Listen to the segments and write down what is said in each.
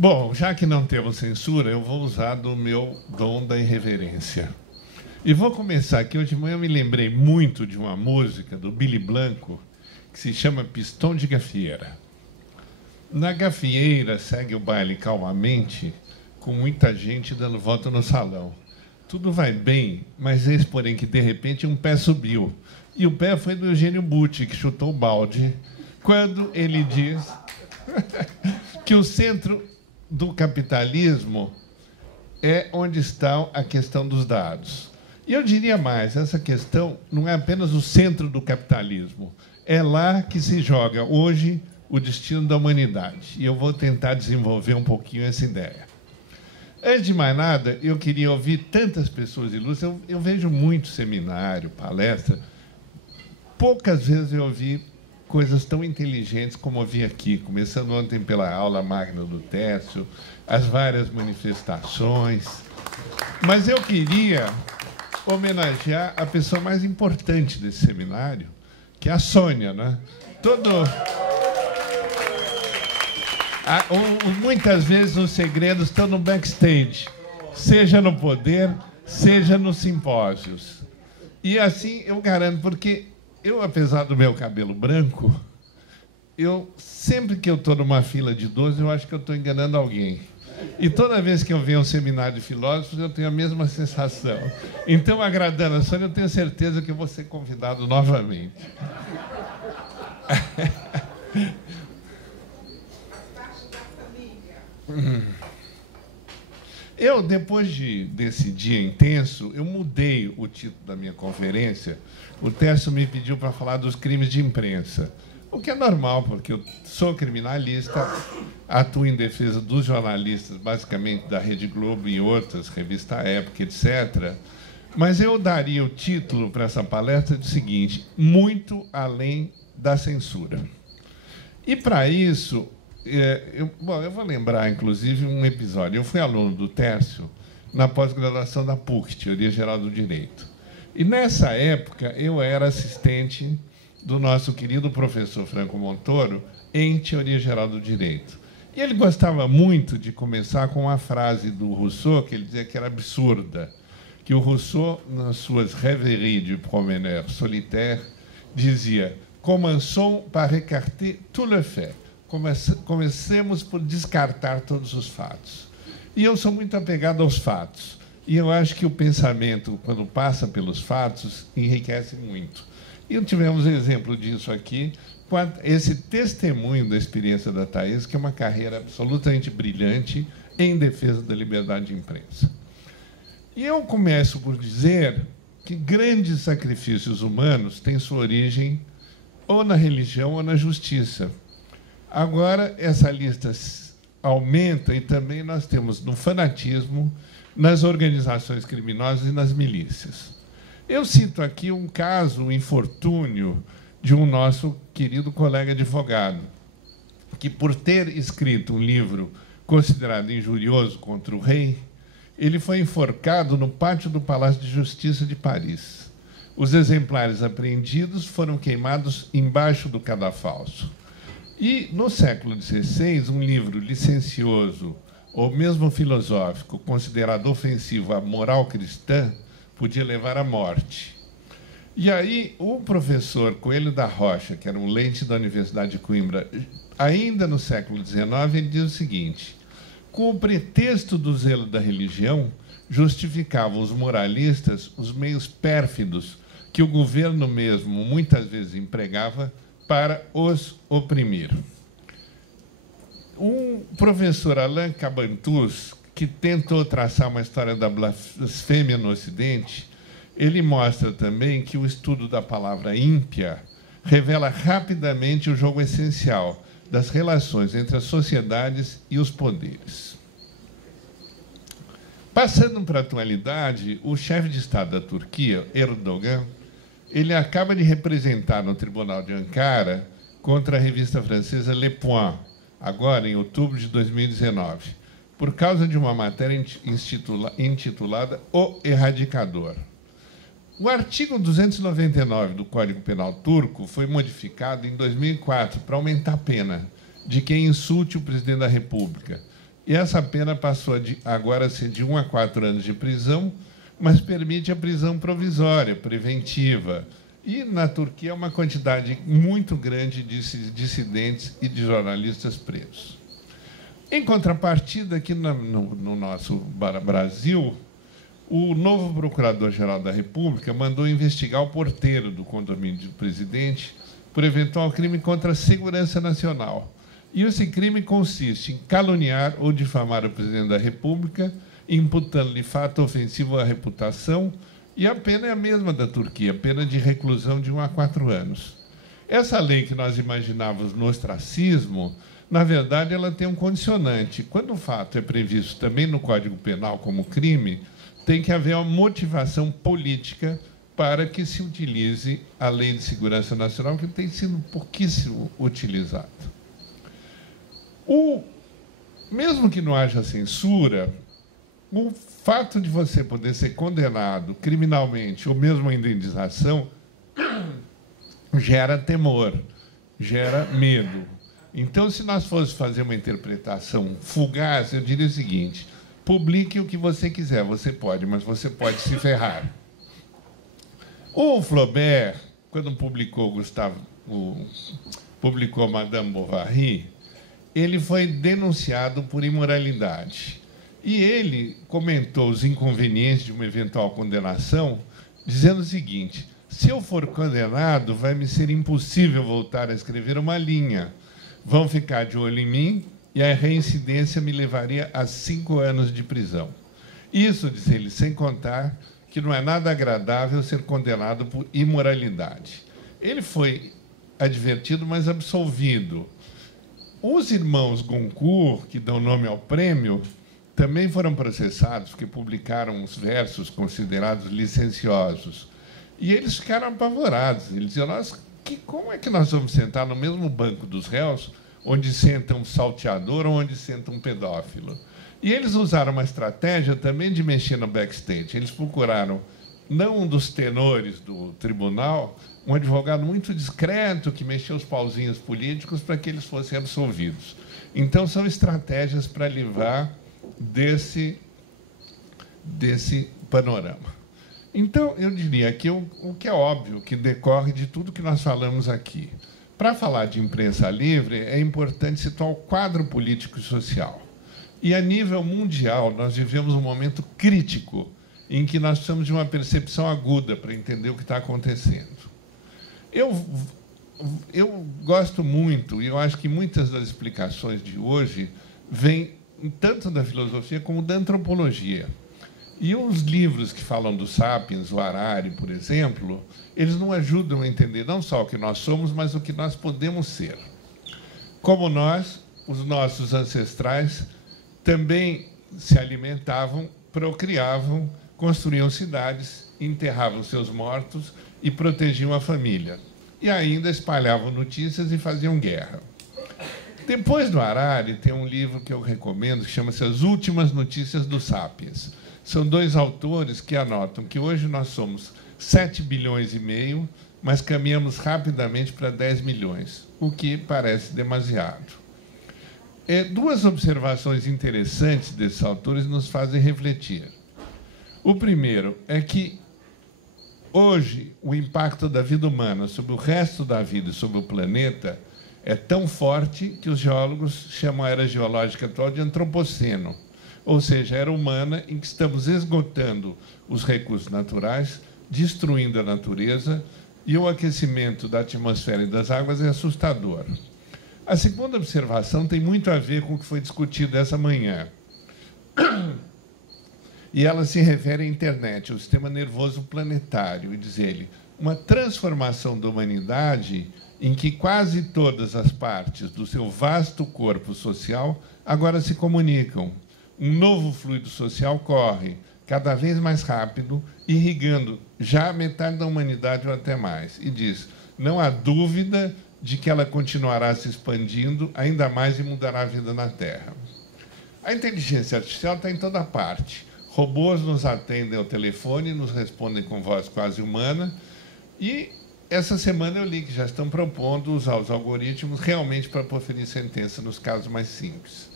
Bom, já que não temos censura, eu vou usar do meu dom da irreverência. E vou começar aqui. Hoje de manhã eu me lembrei muito de uma música do Billy Blanco, que se chama Pistão de Gafieira. Na gafieira segue o baile calmamente, com muita gente dando volta no salão. Tudo vai bem, mas eis, porém, que de repente um pé subiu. E o pé foi do Eugênio Butti, que chutou o balde, quando ele diz que o centro do capitalismo é onde está a questão dos dados. E eu diria mais, essa questão não é apenas o centro do capitalismo, é lá que se joga hoje o destino da humanidade. E eu vou tentar desenvolver um pouquinho essa ideia. Antes de mais nada, eu queria ouvir tantas pessoas ilustres. Eu vejo muito seminário, palestra. Poucas vezes eu ouvi coisas tão inteligentes como ouvi aqui, começando ontem pela aula magna do Tércio, as várias manifestações. Mas eu queria homenagear a pessoa mais importante desse seminário, que é a Sônia, né? Muitas vezes os segredos estão no backstage, seja no poder, seja nos simpósios. E assim eu garanto, porque eu, apesar do meu cabelo branco, sempre que eu estou numa fila de 12, eu acho que eu estou enganando alguém. E toda vez que eu venho a um seminário de filósofos, eu tenho a mesma sensação. Então, agradando a Sônia, eu tenho certeza que eu vou ser convidado novamente. Eu, depois desse dia intenso, eu mudei o título da minha conferência. O Tércio me pediu para falar dos crimes de imprensa, o que é normal, porque eu sou criminalista, atuo em defesa dos jornalistas, basicamente da Rede Globo e outras, Revista Época, etc. Mas eu daria o título para essa palestra do seguinte: muito além da censura. E, para isso, eu vou lembrar, inclusive, um episódio. Eu fui aluno do Tércio na pós-graduação da PUC, Teoria Geral do Direito. E, nessa época, eu era assistente do nosso querido professor Franco Montoro em Teoria Geral do Direito. E ele gostava muito de começar com uma frase do Rousseau, que ele dizia que era absurda, que o Rousseau, nas suas Rêveries du promeneur solitaire, dizia: commençons par écarter tout le fait. Comecemos por descartar todos os fatos. E eu sou muito apegado aos fatos. E eu acho que o pensamento, quando passa pelos fatos, enriquece muito. E tivemos exemplo disso aqui, com esse testemunho da experiência da Thaís, que é uma carreira absolutamente brilhante em defesa da liberdade de imprensa. E eu começo por dizer que grandes sacrifícios humanos têm sua origem ou na religião ou na justiça. Agora, essa lista aumenta e também nós temos no fanatismo, nas organizações criminosas e nas milícias. Eu cito aqui um caso, um infortúnio de um nosso querido colega advogado, que, por ter escrito um livro considerado injurioso contra o rei, ele foi enforcado no pátio do Palácio de Justiça de Paris. Os exemplares apreendidos foram queimados embaixo do cadafalso. E, no século XVI, um livro licencioso, ou mesmo filosófico, considerado ofensivo à moral cristã, podia levar à morte. E aí, o professor Coelho da Rocha, que era um leite da Universidade de Coimbra, ainda no século XIX, ele diz o seguinte: com o pretexto do zelo da religião, justificavam os moralistas os meios pérfidos que o governo mesmo muitas vezes empregava para os oprimir. Um professor, Alain Cabantus, que tentou traçar uma história da blasfêmia no Ocidente, ele mostra também que o estudo da palavra ímpia revela rapidamente o jogo essencial das relações entre as sociedades e os poderes. Passando para a atualidade, o chefe de Estado da Turquia, Erdogan, ele acaba de representar no Tribunal de Ankara contra a revista francesa Le Point, agora em outubro de 2019, por causa de uma matéria intitulada O Erradicador. O artigo 299 do Código Penal turco foi modificado em 2004 para aumentar a pena de quem insulte o presidente da República. E essa pena passou agora a ser de 1 a 4 anos de prisão, mas permite a prisão provisória, preventiva. E, na Turquia, uma quantidade muito grande de dissidentes e de jornalistas presos. Em contrapartida, aqui no nosso Brasil, o novo Procurador-Geral da República mandou investigar o porteiro do condomínio do presidente por eventual crime contra a segurança nacional. E esse crime consiste em caluniar ou difamar o presidente da República, imputando-lhe fato ofensivo à reputação, e a pena é a mesma da Turquia, pena de reclusão de 1 a 4 anos. Essa lei que nós imaginávamos no ostracismo, na verdade, ela tem um condicionante. Quando o fato é previsto também no Código Penal como crime, tem que haver uma motivação política para que se utilize a Lei de Segurança Nacional, que tem sido pouquíssimo utilizada. Mesmo que não haja censura, o fato de você poder ser condenado criminalmente ou mesmo a indenização gera temor, gera medo. Então, se nós fôssemos fazer uma interpretação fugaz, eu diria o seguinte: publique o que você quiser, você pode, mas você pode se ferrar. O Flaubert, quando publicou publicou Madame Bovary, ele foi denunciado por imoralidade. E ele comentou os inconvenientes de uma eventual condenação, dizendo o seguinte: se eu for condenado, vai me ser impossível voltar a escrever uma linha. Vão ficar de olho em mim e a reincidência me levaria a 5 anos de prisão. Isso, diz ele, sem contar que não é nada agradável ser condenado por imoralidade. Ele foi advertido, mas absolvido. Os irmãos Goncourt, que dão nome ao prêmio, também foram processados, porque publicaram os versos considerados licenciosos. E eles ficaram apavorados. Eles diziam: como é que nós vamos sentar no mesmo banco dos réus, onde senta um salteador ou onde senta um pedófilo? E eles usaram uma estratégia também de mexer no backstage. Eles procuraram, não um dos tenores do tribunal, um advogado muito discreto que mexeu os pauzinhos políticos para que eles fossem absolvidos. Então, são estratégias para livrar desse panorama. Então, eu diria que o que é óbvio, que decorre de tudo que nós falamos aqui. Para falar de imprensa livre, é importante situar o quadro político e social. E, a nível mundial, nós vivemos um momento crítico em que nós precisamos de uma percepção aguda para entender o que está acontecendo. Eu gosto muito, e eu acho que muitas das explicações de hoje vêm tanto da filosofia como da antropologia. E os livros que falam do Sapiens, o Harari, por exemplo, eles não ajudam a entender não só o que nós somos, mas o que nós podemos ser. Como nós, os nossos ancestrais também se alimentavam, procriavam, construíam cidades, enterravam seus mortos e protegiam a família. E ainda espalhavam notícias e faziam guerra. Depois do Harari, tem um livro que eu recomendo, que chama-se As Últimas Notícias do Sapiens. São 2 autores que anotam que hoje nós somos 7,5 bilhões, mas caminhamos rapidamente para 10 milhões, o que parece demasiado. 2 observações interessantes desses autores nos fazem refletir. O primeiro é que, hoje, o impacto da vida humana sobre o resto da vida e sobre o planeta é tão forte que os geólogos chamam a era geológica atual de antropoceno, ou seja, a era humana em que estamos esgotando os recursos naturais, destruindo a natureza, e o aquecimento da atmosfera e das águas é assustador. A segunda observação tem muito a ver com o que foi discutido essa manhã. E ela se refere à internet, ao sistema nervoso planetário, e diz ele, uma transformação da humanidade em que quase todas as partes do seu vasto corpo social agora se comunicam. Um novo fluido social corre, cada vez mais rápido, irrigando já a metade da humanidade ou até mais. E diz, não há dúvida de que ela continuará se expandindo ainda mais e mudará a vida na Terra. A inteligência artificial está em toda parte. Robôs nos atendem ao telefone, nos respondem com voz quase humana. E essa semana eu li que já estão propondo usar os algoritmos realmente para proferir sentença nos casos mais simples.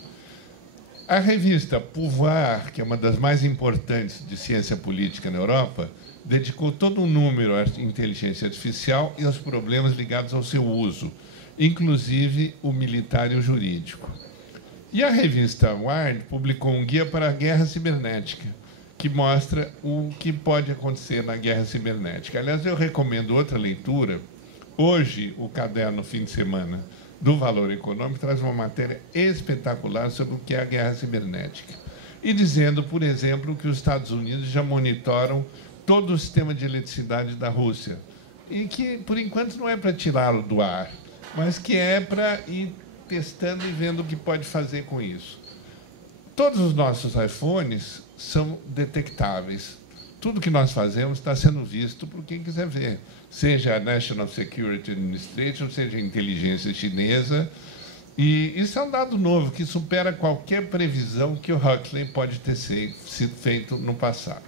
A revista Pouvoir, que é uma das mais importantes de ciência política na Europa, dedicou todo um número à inteligência artificial e aos problemas ligados ao seu uso, inclusive o militar e o jurídico. E a revista Wired publicou um guia para a guerra cibernética, que mostra o que pode acontecer na guerra cibernética. Aliás, eu recomendo outra leitura. Hoje, o caderno Fim de Semana do Valor Econômico traz uma matéria espetacular sobre o que é a guerra cibernética. E dizendo, por exemplo, que os Estados Unidos já monitoram todo o sistema de eletricidade da Rússia. E que, por enquanto, não é para tirá-lo do ar, mas que é para ir testando e vendo o que pode fazer com isso. Todos os nossos iPhones são detectáveis. Tudo que nós fazemos está sendo visto por quem quiser ver, seja a National Security Administration, seja a inteligência chinesa. E isso é um dado novo que supera qualquer previsão que o Huxley pode ter sido feito no passado.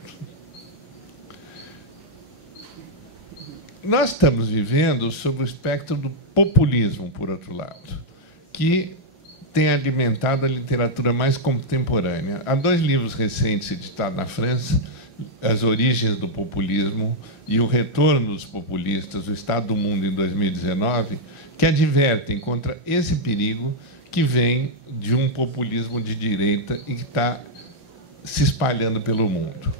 Nós estamos vivendo sob o espectro do populismo, por outro lado, que tem alimentado a literatura mais contemporânea. Há 2 livros recentes editados na França, As Origens do Populismo e O Retorno dos Populistas, o Estado do Mundo em 2019, que advertem contra esse perigo que vem de um populismo de direita e que está se espalhando pelo mundo.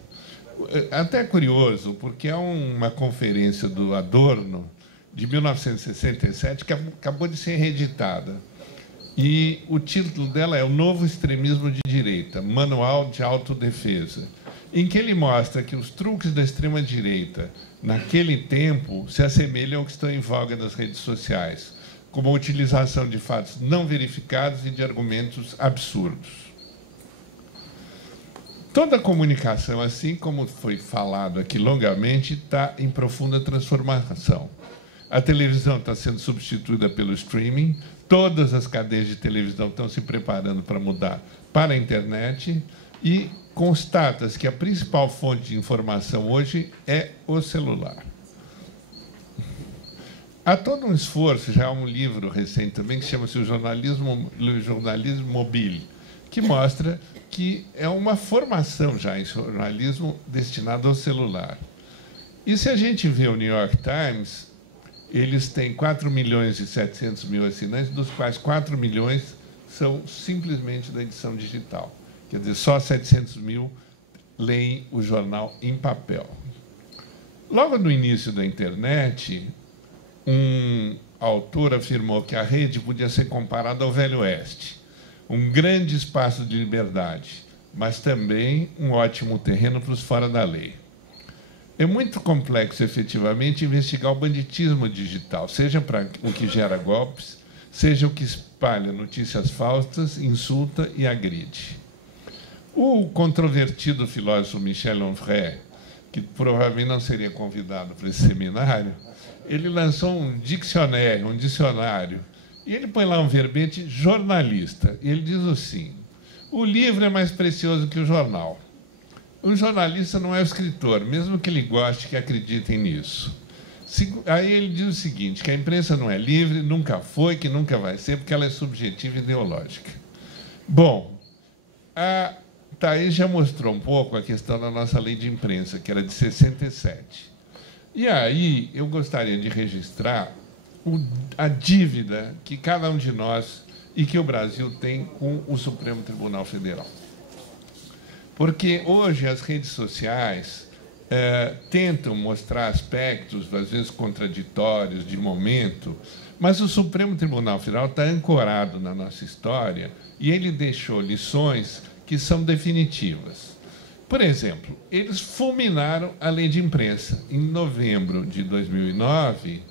Até curioso, porque é uma conferência do Adorno, de 1967, que acabou de ser reeditada. E o título dela é O Novo Extremismo de Direita, Manual de Autodefesa, em que ele mostra que os truques da extrema-direita, naquele tempo, se assemelham ao que estão em voga nas redes sociais, como a utilização de fatos não verificados e de argumentos absurdos. Toda a comunicação, assim como foi falado aqui longamente, está em profunda transformação. A televisão está sendo substituída pelo streaming, todas as cadeias de televisão estão se preparando para mudar para a internet e constata-se que a principal fonte de informação hoje é o celular. Há todo um esforço, já há um livro recente também, que chama-se o jornalismo mobile, que mostra que é uma formação já em jornalismo destinado ao celular. E se a gente vê o New York Times, eles têm 4.700.000 assinantes, dos quais 4 milhões são simplesmente da edição digital. Quer dizer, só 700.000 leem o jornal em papel. Logo no início da internet, um autor afirmou que a rede podia ser comparada ao Velho Oeste, um grande espaço de liberdade, mas também um ótimo terreno para os fora da lei. É muito complexo, efetivamente, investigar o banditismo digital, seja para o que gera golpes, seja o que espalha notícias falsas, insulta e agride. O controvertido filósofo Michel Onfray, que provavelmente não seria convidado para esse seminário, ele lançou um dicionário, e ele põe lá um verbete jornalista. E ele diz assim: o livro é mais precioso que o jornal. O jornalista não é o escritor, mesmo que ele goste, que acreditem nisso. Aí ele diz o seguinte, que a imprensa não é livre, nunca foi, que nunca vai ser, porque ela é subjetiva e ideológica. Bom, a Thaís já mostrou um pouco a questão da nossa lei de imprensa, que era de 67. E aí eu gostaria de registrar a dívida que cada um de nós e que o Brasil tem com o Supremo Tribunal Federal. Porque hoje as redes sociais tentam mostrar aspectos, às vezes contraditórios, de momento, mas o Supremo Tribunal Federal está ancorado na nossa história e ele deixou lições que são definitivas. Por exemplo, eles fulminaram a lei de imprensa. Em novembro de 2009,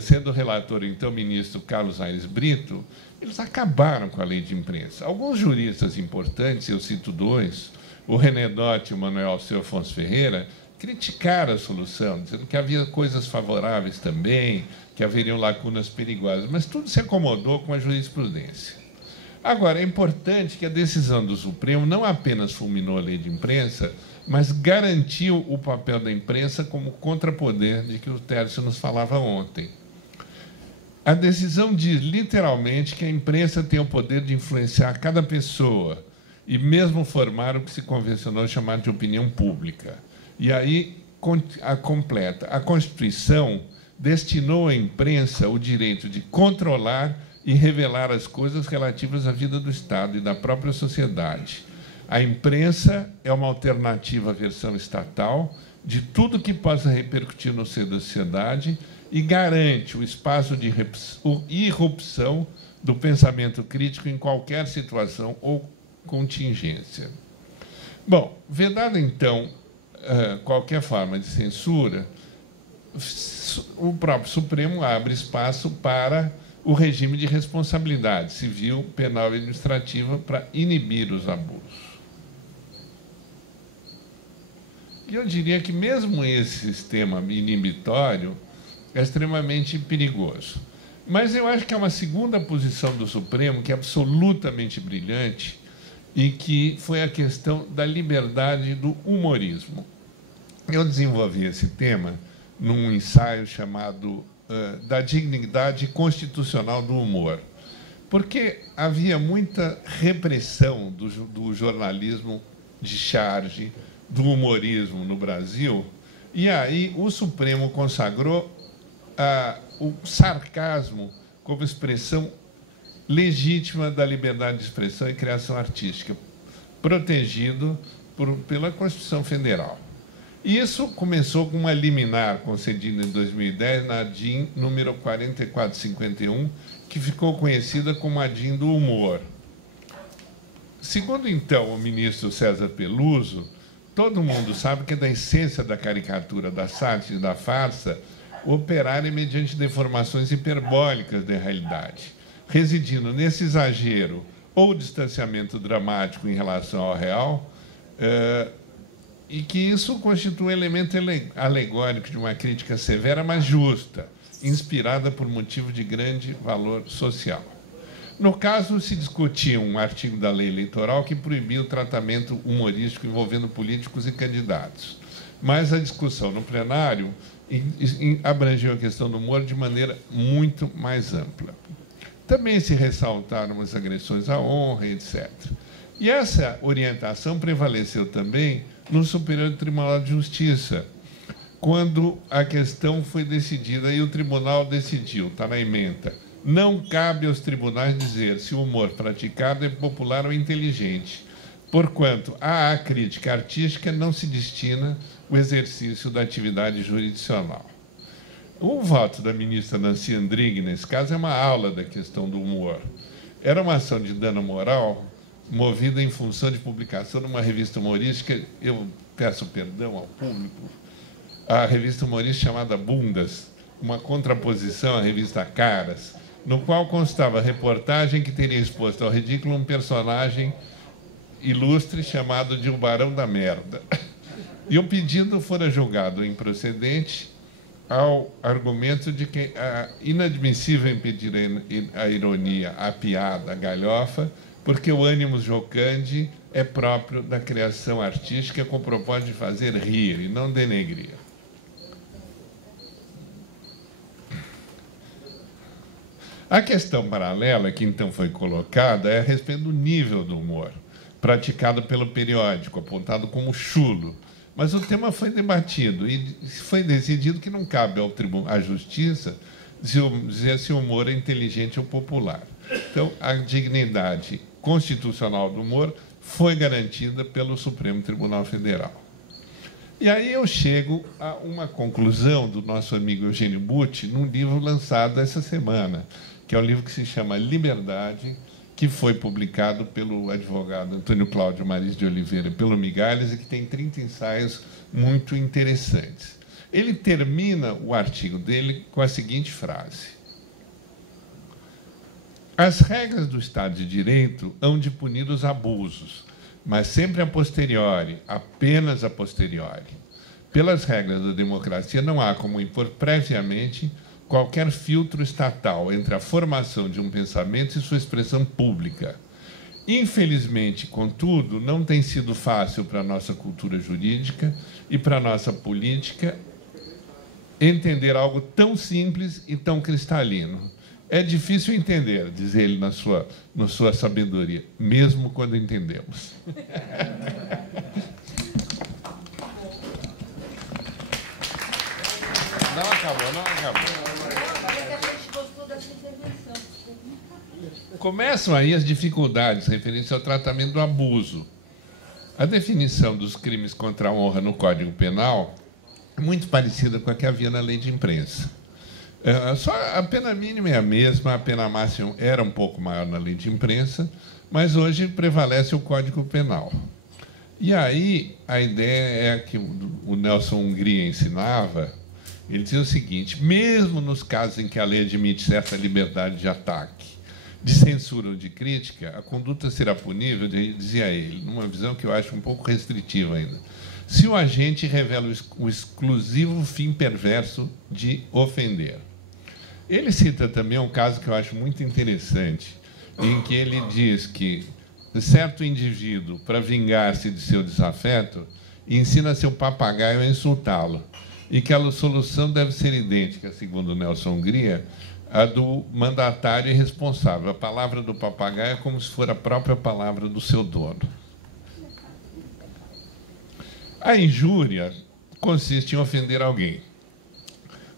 sendo relator, então, o ministro Carlos Aires Brito, eles acabaram com a lei de imprensa. Alguns juristas importantes, eu cito 2, o René Dott e o Manuel Alceu Afonso Ferreira, criticaram a solução, dizendo que havia coisas favoráveis também, que haveriam lacunas perigosas, mas tudo se acomodou com a jurisprudência. Agora, é importante que a decisão do Supremo não apenas fulminou a lei de imprensa, mas garantiu o papel da imprensa como contrapoder de que o Tércio nos falava ontem. A decisão diz, literalmente, que a imprensa tem o poder de influenciar cada pessoa, e mesmo formar o que se convencionou chamar de opinião pública. E aí a completa. A Constituição destinou à imprensa o direito de controlar e revelar as coisas relativas à vida do Estado e da própria sociedade. A imprensa é uma alternativa à versão estatal de tudo que possa repercutir no seio da sociedade e garante o espaço de irrupção do pensamento crítico em qualquer situação ou contingência. Bom, vedada, então, qualquer forma de censura, o próprio Supremo abre espaço para o regime de responsabilidade civil, penal e administrativa para inibir os abusos. E eu diria que mesmo esse sistema inibitório é extremamente perigoso. Mas eu acho que é uma segunda posição do Supremo que é absolutamente brilhante e que foi a questão da liberdade do humorismo. Eu desenvolvi esse tema num ensaio chamado da dignidade constitucional do humor, porque havia muita repressão do jornalismo de charge, do humorismo no Brasil, e aí o Supremo consagrou o sarcasmo como expressão legítima da liberdade de expressão e criação artística, protegido pela Constituição Federal. Isso começou com uma liminar concedida em 2010 na ADIM número 4451, que ficou conhecida como ADIM do humor. Segundo, então, o ministro César Peluso, todo mundo sabe que é da essência da caricatura, da sátira e da farsa operarem mediante deformações hiperbólicas da realidade, residindo nesse exagero ou distanciamento dramático em relação ao real, e que isso constitui um elemento alegórico de uma crítica severa, mas justa, inspirada por motivo de grande valor social. No caso, se discutia um artigo da lei eleitoral que proibia o tratamento humorístico envolvendo políticos e candidatos. Mas a discussão no plenário abrangeu a questão do humor de maneira muito mais ampla. Também se ressaltaram as agressões à honra, etc. E essa orientação prevaleceu também no Superior Tribunal de Justiça, quando a questão foi decidida e o tribunal decidiu, está na ementa, não cabe aos tribunais dizer se o humor praticado é popular ou inteligente, porquanto à crítica artística não se destina o exercício da atividade jurisdicional. O voto da ministra Nancy Andrighi, nesse caso, é uma aula da questão do humor. Era uma ação de dano moral movida em função de publicação numa revista humorística, eu peço perdão ao público, a revista humorística chamada Bundas, uma contraposição à revista Caras, no qual constava a reportagem que teria exposto ao ridículo um personagem ilustre chamado de o Barão da Merda. E o pedido fora julgado improcedente ao argumento de que é inadmissível impedir a ironia, a piada, a galhofa, porque o ânimo jocante é próprio da criação artística com o propósito de fazer rir e não denegrir. A questão paralela que então foi colocada é a respeito do nível do humor, praticado pelo periódico, apontado como chulo. Mas o tema foi debatido e foi decidido que não cabe à Justiça dizer se o humor é inteligente ou popular. Então, a dignidade constitucional do humor foi garantida pelo Supremo Tribunal Federal. E aí eu chego a uma conclusão do nosso amigo Eugênio Butti num livro lançado essa semana, que é um livro que se chama Liberdade, que foi publicado pelo advogado Antônio Cláudio Maris de Oliveira e pelo Migalhas, e que tem 30 ensaios muito interessantes. Ele termina o artigo dele com a seguinte frase: as regras do Estado de Direito hão de punir os abusos, mas sempre a posteriori, apenas a posteriori. Pelas regras da democracia, não há como impor previamente qualquer filtro estatal entre a formação de um pensamento e sua expressão pública. Infelizmente, contudo, não tem sido fácil para a nossa cultura jurídica e para a nossa política entender algo tão simples e tão cristalino, É difícil entender, diz ele na sua sabedoria, mesmo quando entendemos. Não acabou, não acabou. Começam aí as dificuldades referentes ao tratamento do abuso. A definição dos crimes contra a honra no Código Penal é muito parecida com a que havia na lei de imprensa. Só a pena mínima é a mesma, a pena máxima era um pouco maior na lei de imprensa, mas hoje prevalece o Código Penal. E aí a ideia é que o Nelson Hungria ensinava, ele dizia o seguinte: mesmo nos casos em que a lei admite certa liberdade de ataque, de censura ou de crítica, a conduta será punível, dizia ele, numa visão que eu acho um pouco restritiva ainda, se o agente revela o exclusivo fim perverso de ofender. Ele cita também um caso que eu acho muito interessante, em que ele diz que certo indivíduo, para vingar-se de seu desafeto, ensina seu papagaio a insultá-lo, e que a solução deve ser idêntica, segundo Nelson Hungria, a do mandatário e responsável. A palavra do papagaio é como se for a própria palavra do seu dono. A injúria consiste em ofender alguém.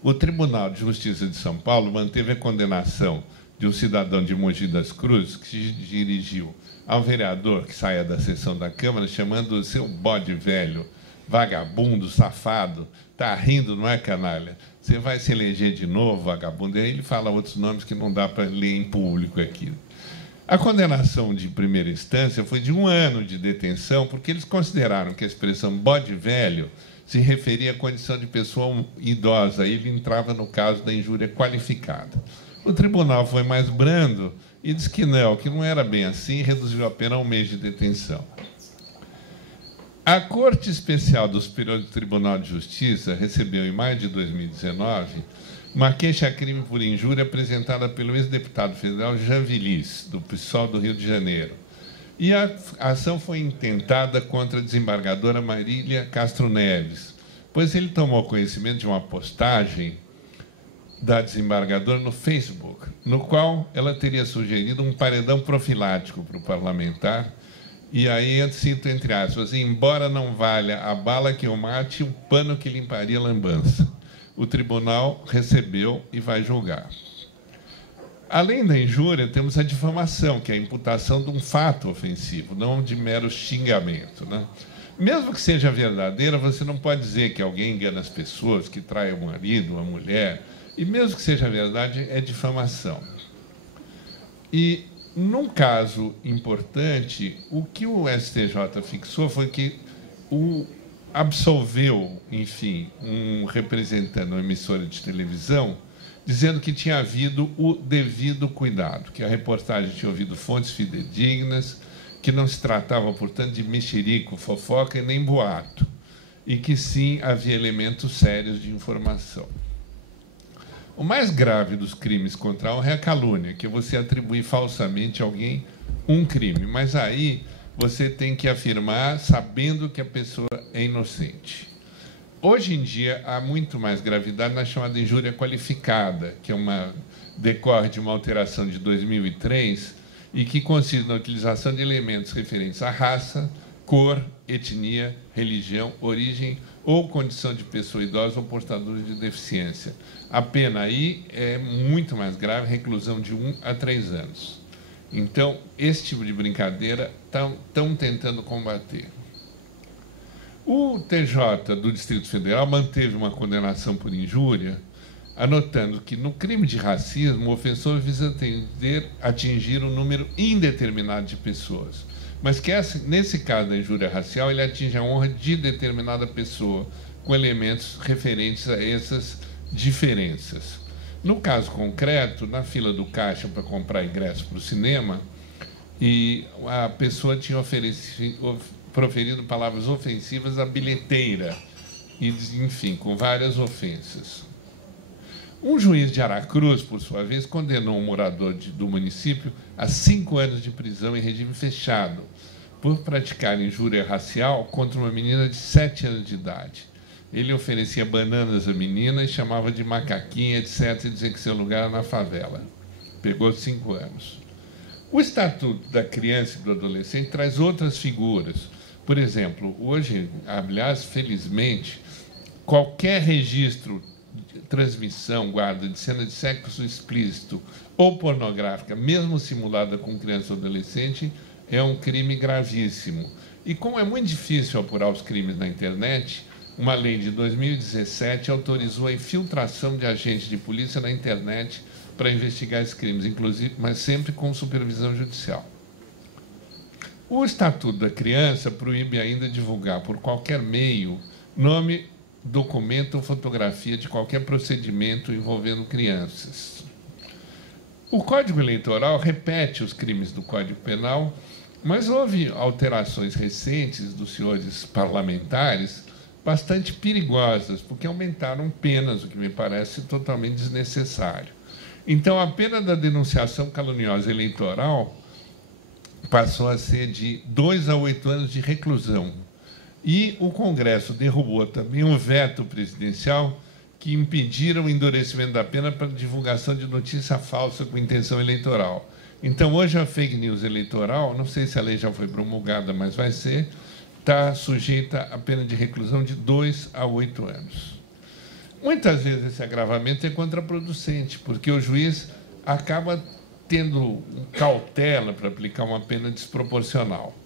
O Tribunal de Justiça de São Paulo manteve a condenação de um cidadão de Mogi das Cruzes que se dirigiu ao vereador que saia da sessão da Câmara, chamando-o seu bode velho, vagabundo, safado, está rindo, não é, canalha? Você vai se eleger de novo, vagabundo. E aí ele fala outros nomes que não dá para ler em público aqui. A condenação de primeira instância foi de 1 ano de detenção, porque eles consideraram que a expressão bode velho se referia à condição de pessoa idosa. Aí ele entrava no caso da injúria qualificada. O tribunal foi mais brando e disse que não era bem assim, e reduziu a pena a 1 mês de detenção. A Corte Especial do Superior Tribunal de Justiça recebeu, em maio de 2019, uma queixa-crime por injúria apresentada pelo ex-deputado federal Jean Vilis, do PSOL do Rio de Janeiro. E a ação foi intentada contra a desembargadora Marília Castro Neves, pois ele tomou conhecimento de uma postagem da desembargadora no Facebook, no qual ela teria sugerido um paredão profilático para o parlamentar. E aí eu cito entre aspas: embora não valha a bala que o mate, o pano que limparia a lambança. O tribunal recebeu e vai julgar. Além da injúria, temos a difamação, que é a imputação de um fato ofensivo, não de mero xingamento, né? Mesmo que seja verdadeira, você não pode dizer que alguém engana as pessoas, que trai o marido, uma mulher, e mesmo que seja verdade, é difamação. E num caso importante, o que o STJ fixou foi que absolveu, enfim, um representante, uma emissora de televisão, dizendo que tinha havido o devido cuidado, que a reportagem tinha ouvido fontes fidedignas, que não se tratava, portanto, de mexerico, fofoca e nem boato, e que, sim, havia elementos sérios de informação. O mais grave dos crimes contra a honra é a calúnia, que é você atribuir falsamente a alguém um crime. Mas aí você tem que afirmar sabendo que a pessoa é inocente. Hoje em dia, há muito mais gravidade na chamada injúria qualificada, que decorre de uma alteração de 2003 e que consiste na utilização de elementos referentes à raça, cor, etnia, religião, origem ou condição de pessoa idosa ou portadora de deficiência. A pena aí é muito mais grave, reclusão de 1 a 3 anos. Então, esse tipo de brincadeira estão tentando combater. O TJ do Distrito Federal manteve uma condenação por injúria, anotando que, no crime de racismo, o ofensor visa atingir um número indeterminado de pessoas, mas que, nesse caso da injúria racial, ele atinge a honra de determinada pessoa, com elementos referentes a essas diferenças. No caso concreto, na fila do caixa para comprar ingresso para o cinema, e a pessoa tinha proferido palavras ofensivas à bilheteira, e, enfim, com várias ofensas. Um juiz de Aracruz, por sua vez, condenou um morador do município a 5 anos de prisão em regime fechado por praticar injúria racial contra uma menina de 7 anos de idade. Ele oferecia bananas à menina e chamava de macaquinha, etc., e dizia que seu lugar era na favela. pegou 5 anos. O Estatuto da Criança e do Adolescente traz outras figuras. Por exemplo, hoje, aliás, felizmente, qualquer registro de transmissão, guarda de cena de sexo explícito ou pornográfica, mesmo simulada com criança ou adolescente, é um crime gravíssimo. E como é muito difícil apurar os crimes na internet, uma lei de 2017 autorizou a infiltração de agentes de polícia na internet para investigar esses crimes, inclusive, mas sempre com supervisão judicial. O Estatuto da Criança proíbe ainda divulgar por qualquer meio nome, documento ou fotografia de qualquer procedimento envolvendo crianças. O Código Eleitoral repete os crimes do Código Penal, mas houve alterações recentes dos senhores parlamentares bastante perigosas, porque aumentaram penas, o que me parece totalmente desnecessário. Então, a pena da denunciação caluniosa eleitoral passou a ser de 2 a 8 anos de reclusão. E o Congresso derrubou também um veto presidencial que impediram o endurecimento da pena para divulgação de notícia falsa com intenção eleitoral. Então, hoje, a fake news eleitoral, não sei se a lei já foi promulgada, mas vai ser, está sujeita a pena de reclusão de 2 a 8 anos. Muitas vezes esse agravamento é contraproducente, porque o juiz acaba tendo cautela para aplicar uma pena desproporcional.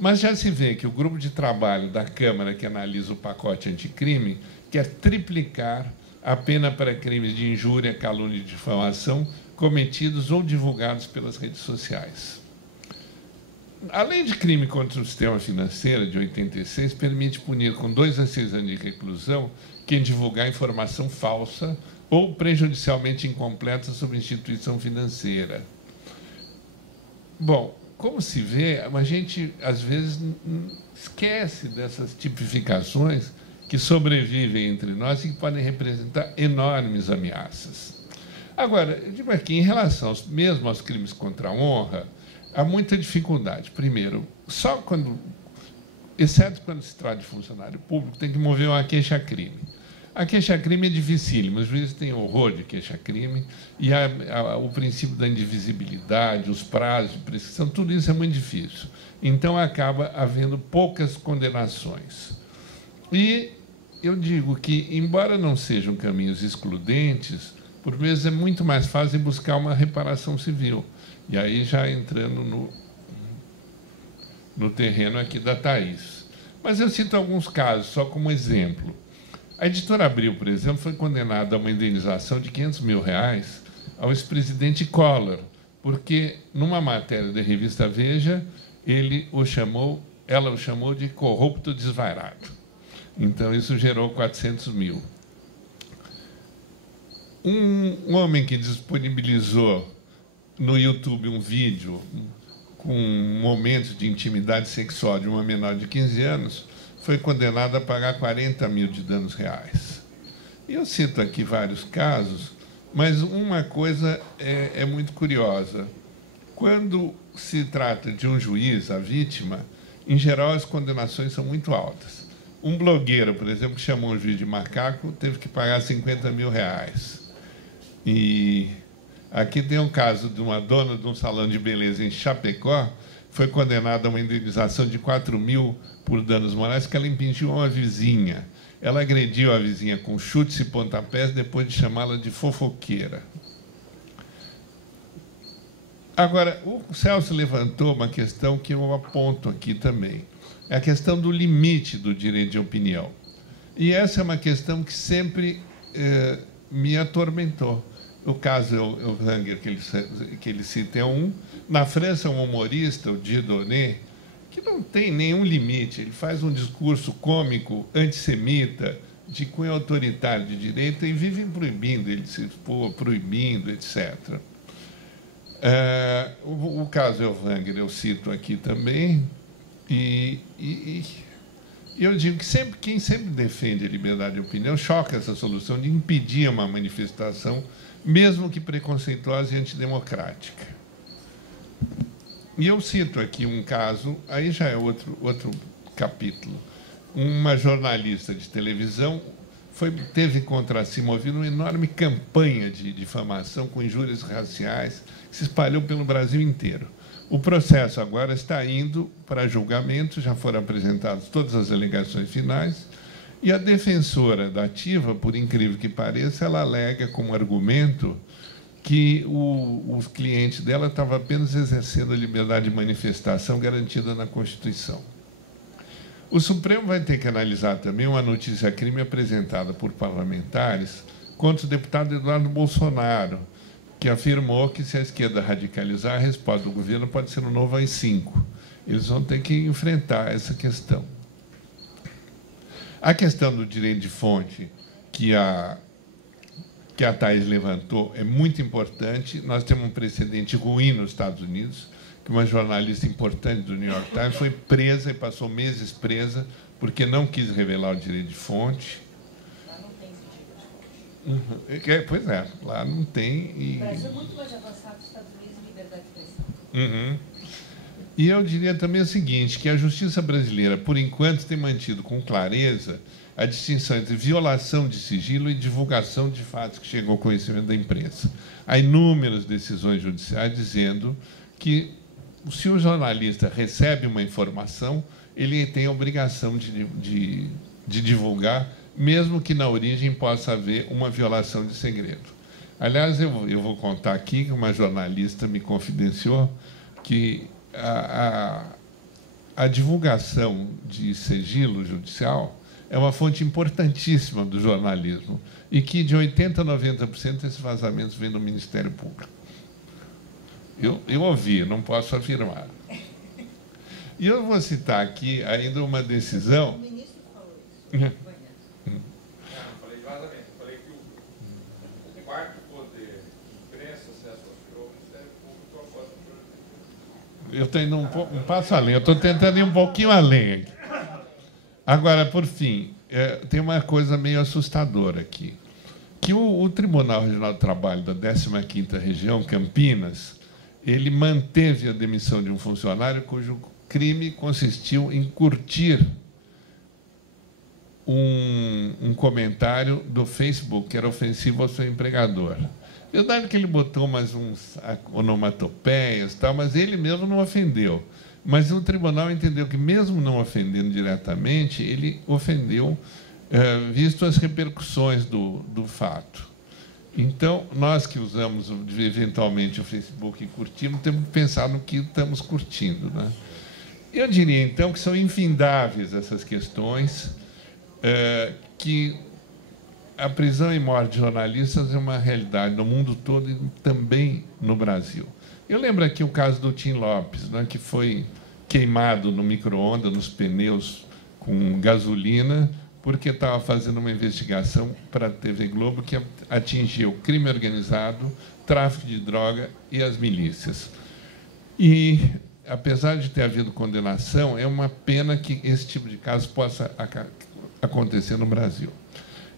Mas já se vê que o grupo de trabalho da Câmara que analisa o pacote anticrime quer triplicar a pena para crimes de injúria, calúnia e difamação cometidos ou divulgados pelas redes sociais. A lei de crime contra o sistema financeiro, de 86, permite punir com 2 a 6 anos de reclusão quem divulgar informação falsa ou prejudicialmente incompleta sobre instituição financeira. Bom, como se vê, a gente, às vezes, esquece dessas tipificações que sobrevivem entre nós e que podem representar enormes ameaças. Agora, eu digo aqui, em relação mesmo aos crimes contra a honra, há muita dificuldade. Primeiro, só quando, exceto quando se trata de funcionário público, tem que mover uma queixa-crime. A queixa-crime é dificílima, os juízes têm horror de queixa-crime, e o princípio da indivisibilidade, os prazos de prescrição, tudo isso é muito difícil. Então, acaba havendo poucas condenações. E eu digo que, embora não sejam caminhos excludentes, por vezes é muito mais fácil buscar uma reparação civil. E aí já entrando no terreno aqui da Thaís. Mas eu cito alguns casos, só como exemplo. A Editora Abril, por exemplo, foi condenada a uma indenização de R$500 mil ao ex-presidente Collor, porque, numa matéria da revista Veja, ela o chamou de corrupto desvairado. Então, isso gerou 400 mil. Um homem que disponibilizou no YouTube um vídeo com momentos de intimidade sexual de uma menor de 15 anos foi condenado a pagar 40 mil de danos reais. E eu cito aqui vários casos, mas uma coisa é muito curiosa. Quando se trata de um juiz, a vítima, em geral, as condenações são muito altas. Um blogueiro, por exemplo, que chamou um juiz de macaco, teve que pagar 50 mil reais. E aqui tem um caso de uma dona de um salão de beleza em Chapecó, foi condenada a uma indenização de 4 mil por danos morais, que ela impingiu a uma vizinha. Ela agrediu a vizinha com chutes e pontapés depois de chamá-la de fofoqueira. Agora, o Celso levantou uma questão que eu aponto aqui também. É a questão do limite do direito de opinião. E essa é uma questão que sempre me atormentou. O caso Elvanger, que ele cita, é um. Na França, um humorista, o Dieudonné, que não tem nenhum limite. Ele faz um discurso cômico, antissemita, de cunho autoritário de direita, e vive proibindo, ele se expor, proibindo, etc. O caso Elvanger eu cito aqui também, e eu digo que quem sempre defende a liberdade de opinião choca essa solução de impedir uma manifestação, mesmo que preconceituosa e antidemocrática. E eu cito aqui um caso, aí já é outro capítulo. Uma jornalista de televisão teve contra si movido uma enorme campanha de difamação com injúrias raciais que se espalhou pelo Brasil inteiro. O processo agora está indo para julgamento, já foram apresentadas todas as alegações finais, e a defensora da Ativa, por incrível que pareça, ela alega como argumento que os clientes dela estavam apenas exercendo a liberdade de manifestação garantida na Constituição. O Supremo vai ter que analisar também uma notícia-crime apresentada por parlamentares contra o deputado Eduardo Bolsonaro, que afirmou que, se a esquerda radicalizar, a resposta do governo pode ser um novo AI-5. Eles vão ter que enfrentar essa questão. A questão do direito de fonte, que a Thaís levantou, é muito importante. Nós temos um precedente ruim nos Estados Unidos, que uma jornalista importante do New York Times foi presa e passou meses presa porque não quis revelar o direito de fonte. Lá não tem esse direito de fonte. Pois é, lá não tem. O Brasil é muito mais avançado dos Estados Unidos em liberdade de expressão. E eu diria também o seguinte, que a justiça brasileira, por enquanto, tem mantido com clareza a distinção entre violação de sigilo e divulgação de fatos que chegam ao conhecimento da imprensa. Há inúmeras decisões judiciais dizendo que, se o jornalista recebe uma informação, ele tem a obrigação de divulgar, mesmo que na origem possa haver uma violação de segredo. Aliás, eu vou contar aqui que uma jornalista me confidenciou que a divulgação de sigilo judicial é uma fonte importantíssima do jornalismo e que, de 80% a 90%, esses vazamentos vêm do Ministério Público. Eu ouvi, não posso afirmar. E eu vou citar aqui ainda uma decisão... O ministro falou isso. Não falei claramente. Falei que o quarto poder, imprensa, acesso ao Ministério Público, após o eu estou indo um passo além, eu estou tentando ir um pouquinho além aqui. Agora, por fim, tem uma coisa meio assustadora aqui, que o Tribunal Regional do Trabalho da 15ª Região, Campinas, ele manteve a demissão de um funcionário cujo crime consistiu em curtir um comentário do Facebook que era ofensivo ao seu empregador. Verdade que ele botou mais uns onomatopeias, tal, mas ele mesmo não ofendeu. Mas o tribunal entendeu que, mesmo não ofendendo diretamente, ele ofendeu, visto as repercussões do fato. Então, nós que usamos, eventualmente, o Facebook e curtimos, temos que pensar no que estamos curtindo, né? Eu diria, então, que são infindáveis essas questões, que a prisão e morte de jornalistas é uma realidade no mundo todo e também no Brasil. Eu lembro aqui o caso do Tim Lopes, né, que foi queimado no micro-ondas, nos pneus, com gasolina, porque estava fazendo uma investigação para a TV Globo que atingiu crime organizado, tráfico de droga e as milícias. E, apesar de ter havido condenação, é uma pena que esse tipo de caso possa acontecer no Brasil.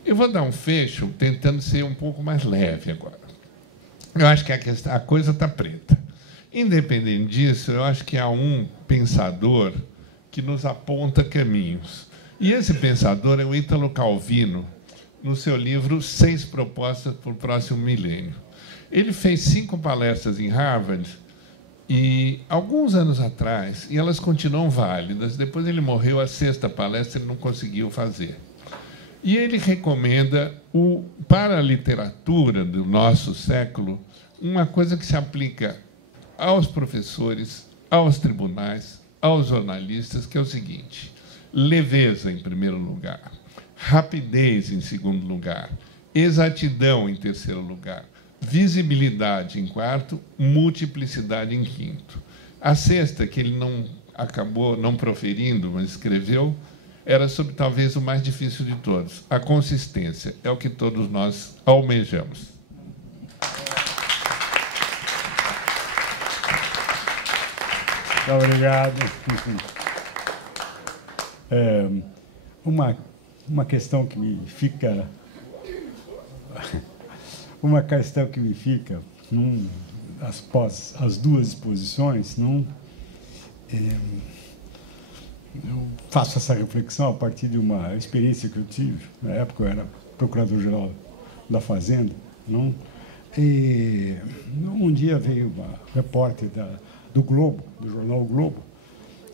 Eu vou dar um fecho tentando ser um pouco mais leve agora. Eu acho que a coisa está preta. Independente disso, eu acho que há um pensador que nos aponta caminhos. E esse pensador é o Ítalo Calvino, no seu livro 6 Propostas para o Próximo Milênio. Ele fez 5 palestras em Harvard, e alguns anos atrás, e elas continuam válidas. Depois ele morreu, a 6ª palestra ele não conseguiu fazer. E ele recomenda, para a literatura do nosso século, uma coisa que se aplica aos professores, aos tribunais, aos jornalistas, que é o seguinte: leveza, em primeiro lugar, rapidez, em segundo lugar, exatidão, em terceiro lugar, visibilidade, em quarto, multiplicidade, em quinto. A 6ª, que ele não acabou não proferindo, mas escreveu, era sobre talvez o mais difícil de todos. A consistência é o que todos nós almejamos. Muito obrigado. Uma questão que me fica... Uma questão que me fica, após as 2 exposições, eu faço essa reflexão a partir de uma experiência que eu tive. Na época eu era procurador-geral da Fazenda, não? E um dia veio uma repórter do Globo, do jornal o Globo,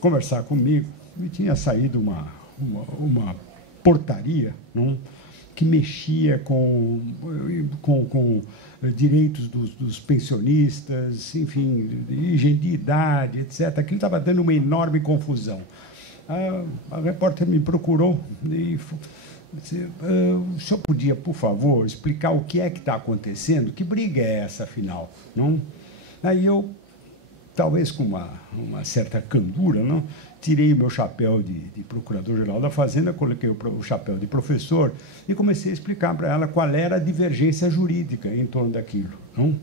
conversar comigo, e tinha saído uma portaria, não? Que mexia com direitos dos pensionistas, enfim, de idade, etc. Aquilo estava dando uma enorme confusão. A repórter me procurou e disse, o senhor podia, por favor, explicar o que é que está acontecendo? Que briga é essa, afinal? Não? Aí eu, talvez com uma certa candura, não? Tirei o meu chapéu de procurador-geral da Fazenda, coloquei o chapéu de professor e comecei a explicar para ela qual era a divergência jurídica em torno daquilo. Não?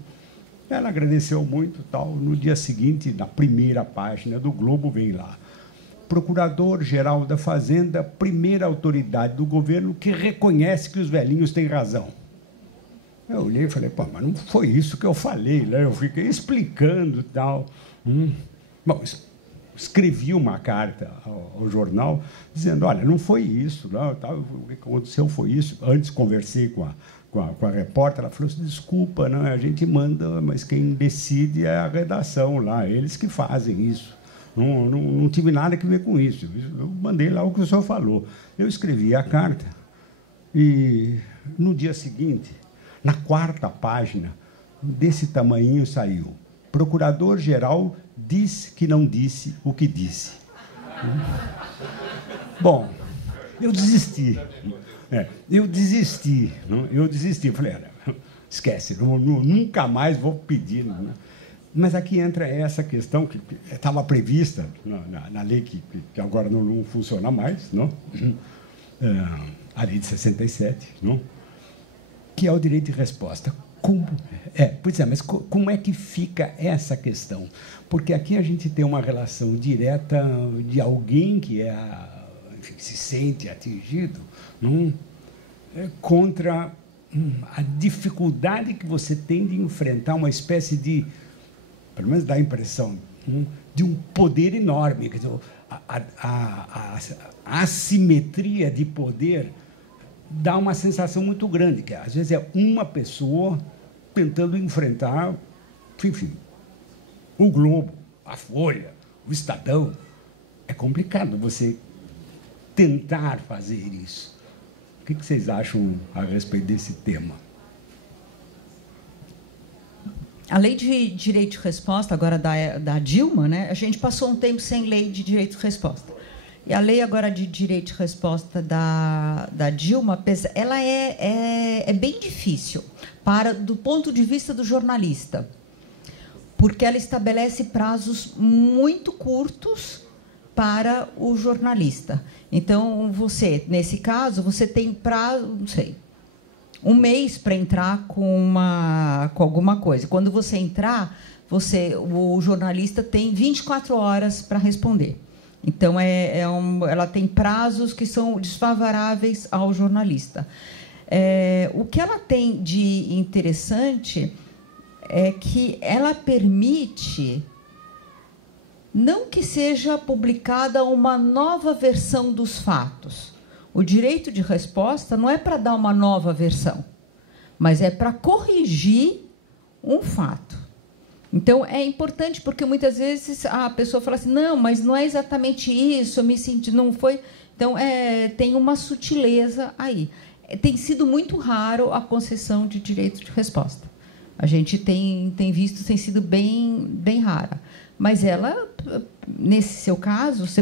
Ela agradeceu muito. Tal. No dia seguinte, na primeira página do Globo, vem lá: Procurador-Geral da Fazenda, primeira autoridade do governo que reconhece que os velhinhos têm razão. Eu olhei e falei, pô, mas não foi isso que eu falei, né? Eu fiquei explicando e tal. Bom, escrevi uma carta ao jornal dizendo, olha, não foi isso, não, tal, o que aconteceu foi isso. Antes conversei com a repórter, ela falou assim, desculpa, não, a gente manda, mas quem decide é a redação lá, eles que fazem isso. Não tive nada a ver com isso. Eu mandei lá o que o senhor falou. Eu escrevi a carta e, no dia seguinte, na 4ª página, desse tamanhinho saiu: Procurador-Geral disse que não disse o que disse. Bom, eu desisti. Eu desisti. Eu falei, esquece, nunca mais vou pedir. Não. Mas aqui entra essa questão que estava prevista na lei que agora não funciona mais, não? A lei de 67, não? Que é o direito de resposta. Pois é, mas como é que fica essa questão? Porque aqui a gente tem uma relação direta de alguém que enfim, se sente atingido, não? Contra a dificuldade que você tem de enfrentar uma espécie de, pelo menos dá a impressão, de um poder enorme. Quer dizer, a assimetria de poder dá uma sensação muito grande, que às vezes é uma pessoa tentando enfrentar, enfim, o Globo, a Folha, o Estadão. É complicado você tentar fazer isso. O que vocês acham a respeito desse tema? A lei de direito de resposta, agora da Dilma, né? A gente passou um tempo sem lei de direito de resposta. E a lei agora de direito de resposta da Dilma, ela é bem difícil do ponto de vista do jornalista, porque ela estabelece prazos muito curtos para o jornalista. Então, nesse caso, você tem prazo, não sei, um mês para entrar com alguma coisa. Quando você entrar, o jornalista tem 24 horas para responder. Então, ela tem prazos que são desfavoráveis ao jornalista. O que ela tem de interessante é que ela permite não que seja publicada uma nova versão dos fatos. O direito de resposta não é para dar uma nova versão, mas é para corrigir um fato. Então, é importante, porque muitas vezes a pessoa fala assim, não, mas não é exatamente isso, eu me senti, não foi... Então, tem uma sutileza aí. Tem sido muito raro a concessão de direito de resposta. A gente tem visto, tem sido bem rara. Mas ela, nesse seu caso, você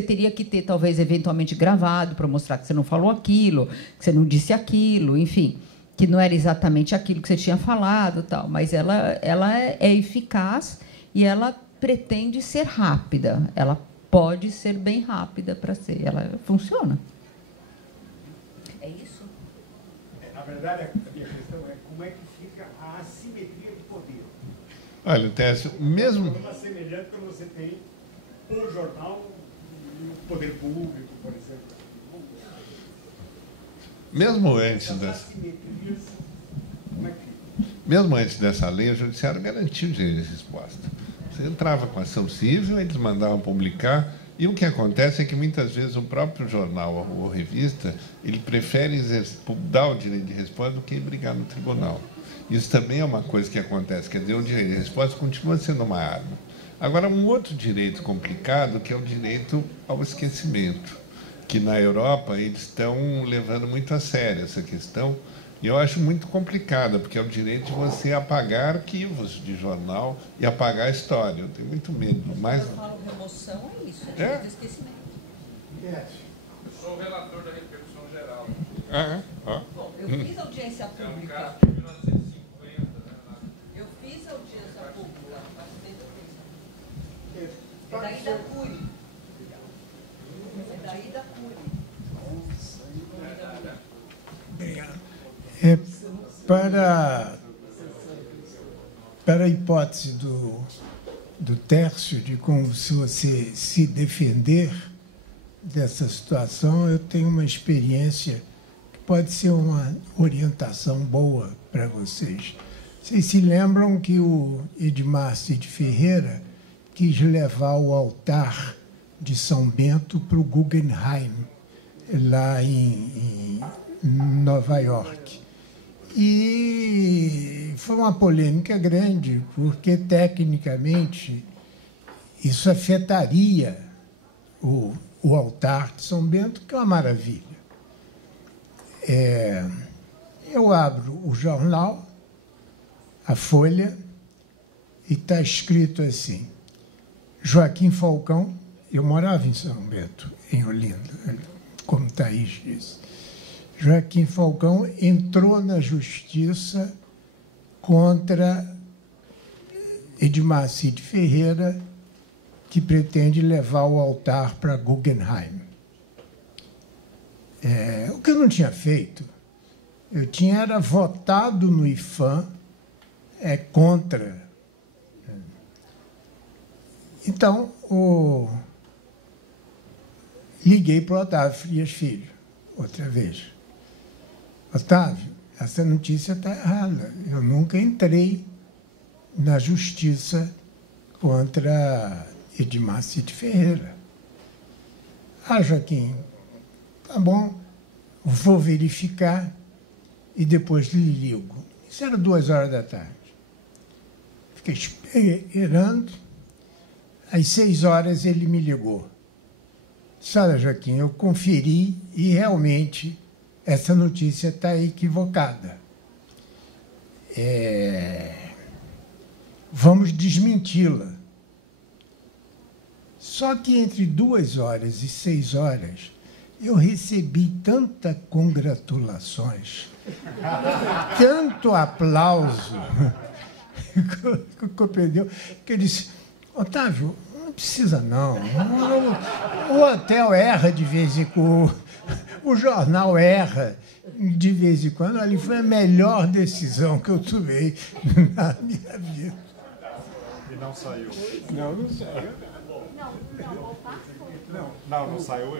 teria que ter, talvez, eventualmente gravado para mostrar que você não falou aquilo, que você não disse aquilo, enfim, que não era exatamente aquilo que você tinha falado, tal. Mas ela é eficaz e ela pretende ser rápida. Ela pode ser bem rápida para ser. Ela funciona. É isso? Na verdade, a minha questão é como é que fica a assimetria de poder. Olha, Técio, mesmo... É semelhante quando você tem um jornal e o poder público, por exemplo. Mesmo antes dessa lei, o Judiciário garantiu o direito de resposta. Você entrava com ação civil, eles mandavam publicar E o que acontece é que, muitas vezes, o próprio jornal ou revista, ele prefere dar o direito de resposta do que brigar no tribunal. Isso também é uma coisa que acontece, quer dizer, o direito de resposta continua sendo uma arma. Agora, um outro direito complicado, que é o direito ao esquecimento, que na Europa eles estão levando muito a sério essa questão, e eu acho muito complicada, porque é o direito de você apagar arquivos de jornal e apagar a história. Eu tenho muito medo. Mas eu falo remoção, é isso, é direito de esquecimento. Eu sou o relator da repercussão geral. Bom, eu fiz audiência É um pública. caso de 1950, né? Eu fiz audiência pública, faz tempo que eu fiz. É daí da CURI. É daí da CURI. Obrigado. Para a hipótese do Tércio, de como se você se defender dessa situação, eu tenho uma experiência que pode ser uma orientação boa para vocês. Vocês se lembram que o Edmar Cid Ferreira quis levar o altar de São Bento para o Guggenheim, lá em Nova York. E foi uma polêmica grande, porque, tecnicamente, isso afetaria o altar de São Bento, que é uma maravilha. Eu abro o jornal, a Folha, e está escrito assim: Joaquim Falcão, eu morava em São Bento, em Olinda, como Thaís disse. Joaquim Falcão entrou na justiça contra Edmar Cid Ferreira, que pretende levar o altar para Guggenheim. O que eu não tinha feito, eu tinha era votado no IPHAN contra. Então, liguei para o Otávio Frias Filho, outra vez. Otávio, essa notícia está errada. Eu nunca entrei na justiça contra Edmar Cid Ferreira. Joaquim, tá bom, vou verificar e depois lhe ligo. Isso era 2h da tarde. Fiquei esperando. Às 6h ele me ligou. Olha, Joaquim, eu conferi e realmente essa notícia está equivocada. Vamos desmenti-la. Só que entre 2h e 6h eu recebi tantas congratulações, tanto aplauso, que eu disse: Otávio, não precisa não. O hotel erra de vez em quando, o jornal erra de vez em quando. Ali foi a melhor decisão que eu tomei na minha vida. E não saiu? Não saiu. Não saiu.